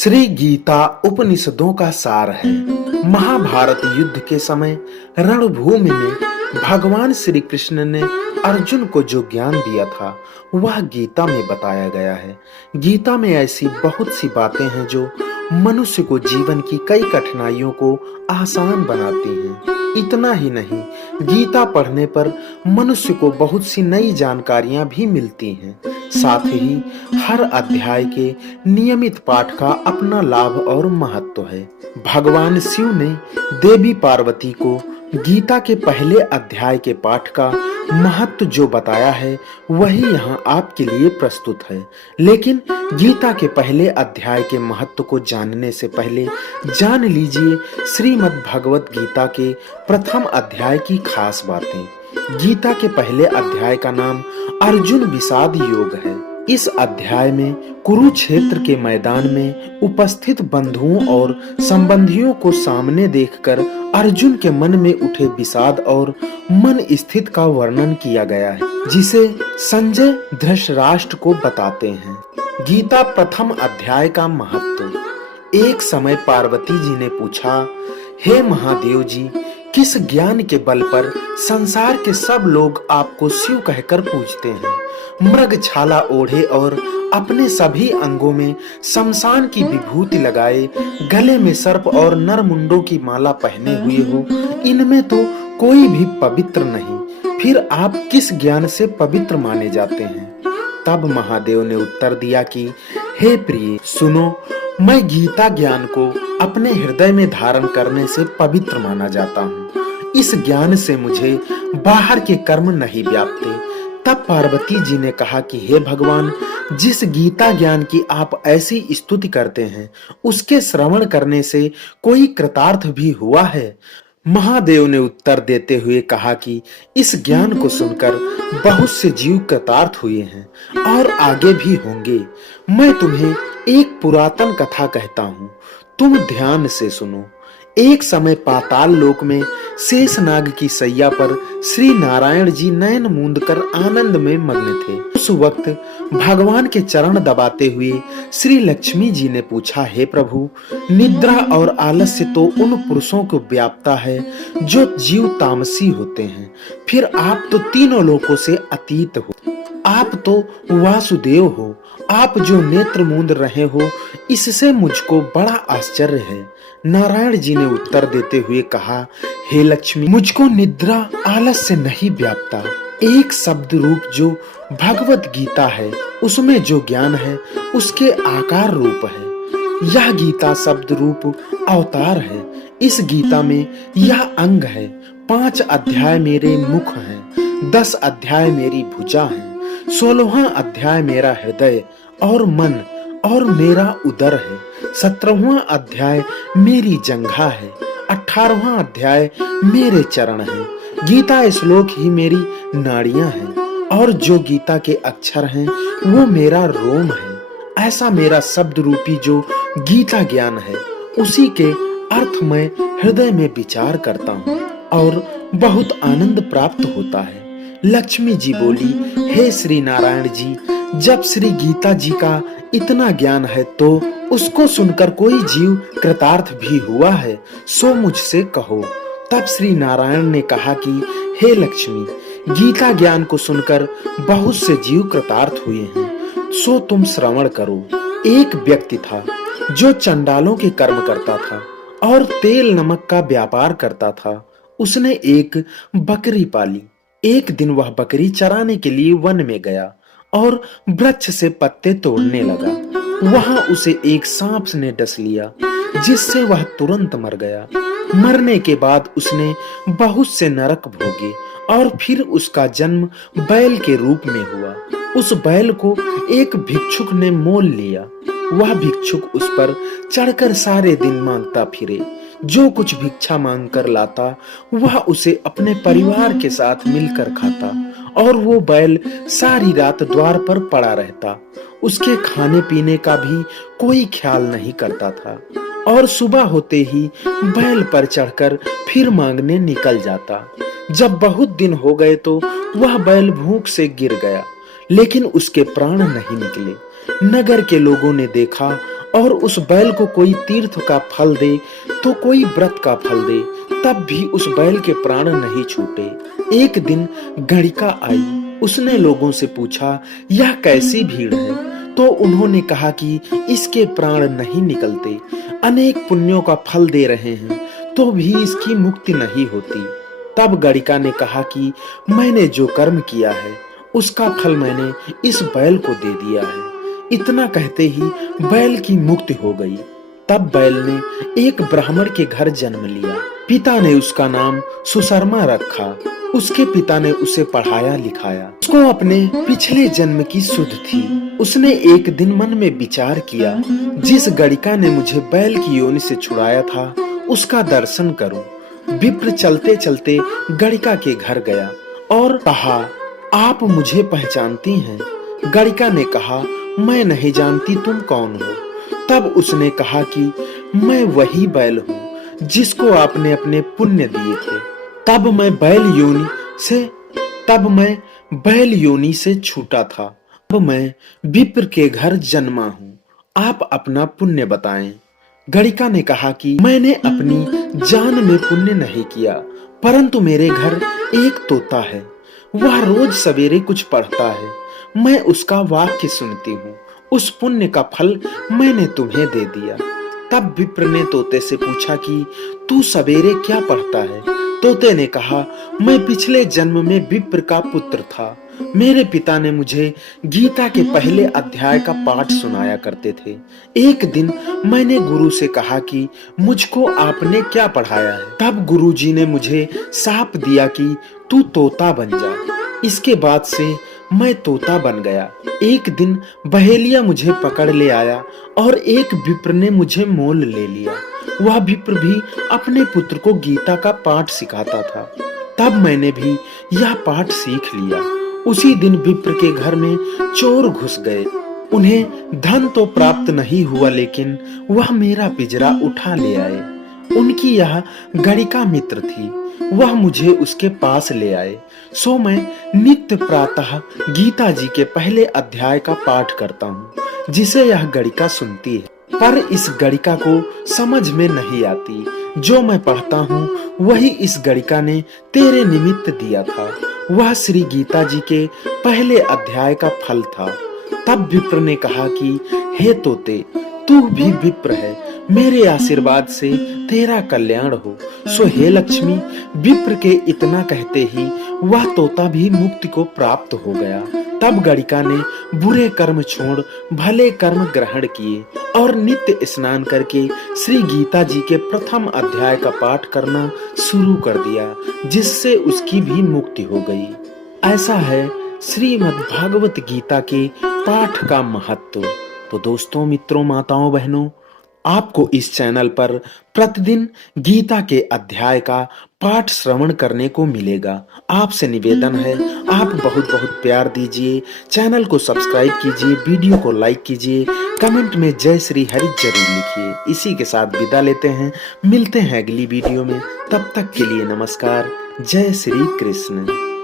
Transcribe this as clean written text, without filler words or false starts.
श्री गीता उपनिषदों का सार है। महाभारत युद्ध के समय रणभूमि में भगवान श्री कृष्ण ने अर्जुन को जो ज्ञान दिया था वह गीता में बताया गया है। गीता में ऐसी बहुत सी बातें हैं जो मनुष्य को जीवन की कई कठिनाइयों को आसान बनाती हैं। इतना ही नहीं, गीता पढ़ने पर मनुष्य को बहुत सी नई जानकारियां भी मिलती हैं। साथ ही हर अध्याय के नियमित पाठ का अपना लाभ और महत्व है। भगवान शिव ने देवी पार्वती को गीता के पहले अध्याय के पाठ का महत्व जो बताया है वही यहाँ आपके लिए प्रस्तुत है। लेकिन गीता के पहले अध्याय के महत्व को जानने से पहले जान लीजिए श्रीमद् भगवत गीता के प्रथम अध्याय की खास बातें। गीता के पहले अध्याय का नाम अर्जुन विषाद योग है। इस अध्याय में कुरुक्षेत्र के मैदान में उपस्थित बंधुओं और संबंधियों को सामने देखकर अर्जुन के मन में उठे विषाद और मन स्थित का वर्णन किया गया है, जिसे संजय धृतराष्ट्र को बताते हैं। गीता प्रथम अध्याय का महत्व। एक समय पार्वती जी ने पूछा, हे महादेव जी, किस ज्ञान के बल पर संसार के सब लोग आपको शिव कहकर पूजते हैं? मृग छाला ओढ़े और अपने सभी अंगों में शमशान की विभूति लगाए, गले में सर्प और नरमुंडों की माला पहने हुए हो, इनमें तो कोई भी पवित्र नहीं, फिर आप किस ज्ञान से पवित्र माने जाते हैं? तब महादेव ने उत्तर दिया कि हे प्रिय, सुनो, मैं गीता ज्ञान को अपने हृदय में धारण करने से पवित्र माना जाता हूँ। इस ज्ञान से मुझे बाहर के कर्म नहीं व्यापते। तब पार्वती जी ने कहा कि हे भगवान, जिस गीता ज्ञान की आप ऐसी स्तुति करते हैं उसके श्रवण करने से कोई कृतार्थ भी हुआ है? महादेव ने उत्तर देते हुए कहा कि इस ज्ञान को सुनकर बहुत से जीव कृतार्थ हुए हैं और आगे भी होंगे। मैं तुम्हें एक पुरातन कथा कहता हूँ, तुम ध्यान से सुनो। एक समय पाताल लोक में शेषनाग की सैया पर श्री नारायण जी नयन मूंद कर आनंद में मग्न थे। उस वक्त भगवान के चरण दबाते हुए श्री लक्ष्मी जी ने पूछा, हे प्रभु, निद्रा और आलस्य तो उन पुरुषों को व्यापता है जो जीव तामसी होते हैं, फिर आप तो तीनों लोकों से अतीत हो, आप तो वासुदेव हो, आप जो नेत्र मूंद रहे हो, इससे मुझको बड़ा आश्चर्य है। नारायण जी ने उत्तर देते हुए कहा, हे लक्ष्मी, मुझको निद्रा आलस्य नहीं व्यापता। एक शब्द रूप जो भगवत गीता है उसमें जो ज्ञान है उसके आकार रूप है। यह गीता शब्द रूप अवतार है। इस गीता में यह अंग है। 5 अध्याय मेरे मुख हैं, 10 अध्याय मेरी भुजा हैं, 16वां अध्याय मेरा हृदय और मन और मेरा उदर है, 17वां अध्याय मेरी जंघा है, 18वां अध्याय मेरे चरण है। गीता श्लोक ही मेरी नाड़ियां हैं और जो गीता के अक्षर हैं वो मेरा रोम है। ऐसा मेरा शब्द रूपी जो गीता ज्ञान है उसी के अर्थ मैं हृदय में विचार करता हूँ और बहुत आनंद प्राप्त होता है। लक्ष्मी जी बोली, हे श्री नारायण जी, जब श्री गीता जी का इतना ज्ञान है तो उसको सुनकर कोई जीव कृतार्थ भी हुआ है, सो मुझसे कहो। तब श्री नारायण ने कहा कि हे लक्ष्मी, गीता ज्ञान को सुनकर बहुत से जीव कृतार्थ हुए हैं, सो तुम श्रवण करो। एक व्यक्ति था जो चंडालों के कर्म करता था और तेल नमक का व्यापार करता था। उसने एक बकरी पाली। एक दिन वह बकरी चराने के लिए वन में गया और वृक्ष से पत्ते तोड़ने लगा। वहां उसे एक सांप ने डस लिया, जिससे वह तुरंत मर गया। मरने के बाद उसने बहुत से नरक भोगे और फिर उसका जन्म बैल के रूप में हुआ। उस बैल को एक भिक्षुक ने मोल लिया। वह भिक्षुक उस पर चढ़कर सारे दिन मांगता फिरे। जो कुछ भिक्षा मांग कर लाता वह उसे अपने परिवार के साथ मिलकर खाता और वो बैल सारी रात द्वार पर पड़ा रहता। उसके खाने पीने का भी कोई ख्याल नहीं करता था और सुबह होते ही बैल पर चढ़कर फिर मांगने निकल जाता। जब बहुत दिन हो गए तो वह बैल भूख से गिर गया, लेकिन उसके प्राण नहीं निकले। नगर के लोगों ने देखा और उस बैल को कोई तीर्थ का फल दे तो कोई व्रत का फल दे, तब भी उस बैल के प्राण नहीं छूटे। एक दिन गणिका आई, उसने लोगों से पूछा, यह कैसी भीड़ है? तो उन्होंने कहा कि इसके प्राण नहीं निकलते, अनेक पुण्यों का फल दे रहे हैं तो भी इसकी मुक्ति नहीं होती। तब गणिका ने कहा कि मैंने जो कर्म किया है उसका फल मैंने इस बैल को दे दिया है। इतना कहते ही बैल की मुक्ति हो गई। तब बैल ने एक ब्राह्मण के घर जन्म लिया। पिता ने उसका नाम सुशर्मा रखा। उसके पिता ने उसे पढ़ाया लिखाया। उसको अपने पिछले जन्म की सुध थी। उसने एक दिन मन में विचार किया, जिस गणिका ने मुझे बैल की योनि से छुड़ाया था उसका दर्शन करूं। विप्र चलते चलते गणिका के घर गया और कहा, आप मुझे पहचानती हैं? गणिका ने कहा, मैं नहीं जानती तुम कौन हो। तब उसने कहा कि मैं वही बैल हूँ जिसको आपने अपने पुण्य दिए थे। तब मैं बैल योनि से छूटा था। अब मैं विप्र के घर जन्मा हूँ। आप अपना पुण्य बताएं। गणिका ने कहा कि मैंने अपनी जान में पुण्य नहीं किया, परंतु मेरे घर एक तोता है। वह रोज सवेरे कुछ पढ़ता है, मैं उसका वाक्य सुनती हूँ। उस पुण्य का फल मैंने तुम्हें दे दिया। तब विप्र ने तोते से पूछा कि तू सवेरे क्या पढ़ता है? तोते ने कहा, मैं पिछले जन्म में विप्र का पुत्र था। मेरे पिता ने मुझे गीता के पहले अध्याय का पाठ सुनाया करते थे। एक दिन मैंने गुरु से कहा कि मुझको आपने क्या पढ़ाया है? तब गुरुजी ने मुझे शाप दिया कि तू तोता बन जा। इसके बाद से मैं तोता बन गया। एक दिन बहेलिया मुझे पकड़ ले आया और एक विप्र ने मुझे मोल ले लिया। वह विप्र भी अपने पुत्र को गीता का पाठ सिखाता था। तब मैंने भी यह पाठ सीख लिया। उसी दिन विप्र के घर में चोर घुस गए। उन्हें धन तो प्राप्त नहीं हुआ, लेकिन वह मेरा पिंजरा उठा ले आए। उनकी यह गणिका मित्र थी। वह मुझे उसके पास ले आए। सो मैं नित्य प्रातः गीता जी के पहले अध्याय का पाठ करता हूँ, जिसे यह गणिका सुनती है। पर इस गणिका को समझ में नहीं आती। जो मैं पढ़ता हूँ वही इस गणिका ने तेरे निमित्त दिया था। वह श्री गीता जी के पहले अध्याय का फल था। तब विप्र ने कहा कि हे तोते, तू भी विप्र है, मेरे आशीर्वाद से तेरा कल्याण हो। सो हे लक्ष्मी। विप्र के इतना कहते ही वह तोता भी मुक्ति को प्राप्त हो गया। तब गणिका ने बुरे कर्म छोड़ भले कर्म ग्रहण किए और नित्य स्नान करके श्री गीता जी के प्रथम अध्याय का पाठ करना शुरू कर दिया, जिससे उसकी भी मुक्ति हो गई। ऐसा है श्रीमद् भागवत गीता के पाठ का महत्व। तो दोस्तों, मित्रों, माताओं, बहनों, आपको इस चैनल पर प्रतिदिन गीता के अध्याय का पाठ श्रवण करने को मिलेगा। आपसे निवेदन है, आप बहुत बहुत प्यार दीजिए, चैनल को सब्सक्राइब कीजिए, वीडियो को लाइक कीजिए, कमेंट में जय श्री हरि जरूर लिखिए। इसी के साथ विदा लेते हैं, मिलते हैं अगली वीडियो में। तब तक के लिए नमस्कार। जय श्री कृष्ण।